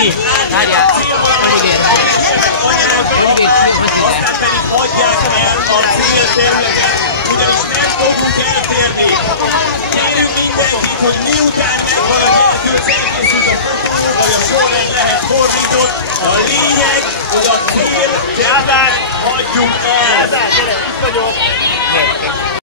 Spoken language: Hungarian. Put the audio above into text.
Mi? Várjál, Olivér. Aztán pedig adják el a célterületet, ugyanis nem fogunk eltérni. Kérünk mindenkit, hogy miután meghal a gyertő, felkészült a fotó, vagy a sorrend lehet fordított. A lényeg, hogy a célterületet hagyjuk el. Gyere, itt vagyok.